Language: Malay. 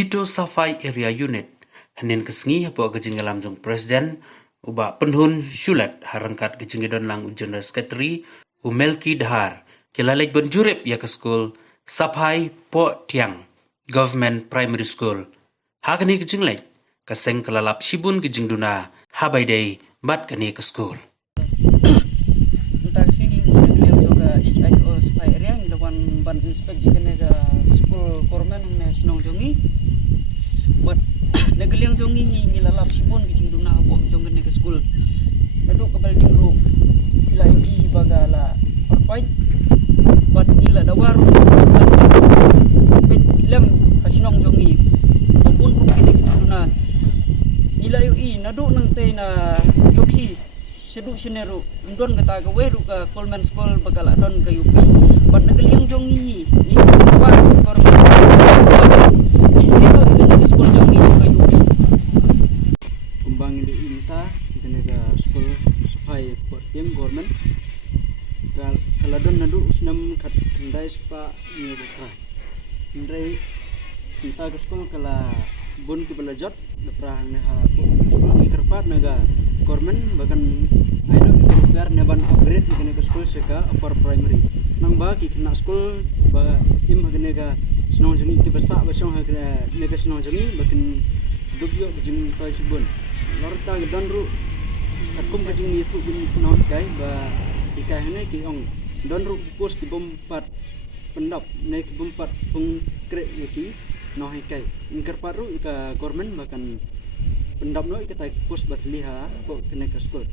Vito Safai Area Unit hanin kesengi hapo kejenggalam jong presiden uba penhun syulat harangkat kejenggedon lang ujian sekretari Umelki Dahar kilalek benjurep ya ke school Safai Po Tiang Government Primary School hagani kejenglek kaseng kelalap shibun kejengduna habaidai bat kani ke school. Entah sini beliau juga HIO Safai Area ngilawan ban inspek jikane ke school kormen ne senong jongi buat negeliang jongi ngilalap shibun kejengduna hapo jongene ke school aduk ke building room ila yogi bagala perpait buat nila dawaru bet lem kasinong jongi pun kene kejengduna ila yogi nadu nang te na yoksi seduk seneru ndon kata ke weru ke Coleman School bagala don ke UP buat negeliang jongi ni dawaru korban itu ke school jongi ke UP kumbang di inta kene ke school Safai Portiang government kaladon nadu usnam kat kendai spa ni bukra ndai inta ke school kala bun ki belajat leprah ne ha kerpat naga government bahkan aino biar neban upgrade kene ke school seka upper primary nang ba ki kena school ba im kene ka senong jeni ti besak ba song ne ke senong jeni bakin dubyo ke jeng tai subun lorta ke don ru akum ke jeng ni thu bin non kai ba ikai hene ki ong don ru pos ki bompat pendap ne ki bompat pung kre ki no hikai ingker paru ika government bahkan pendap no ika tai pos bat liha ko kene ke school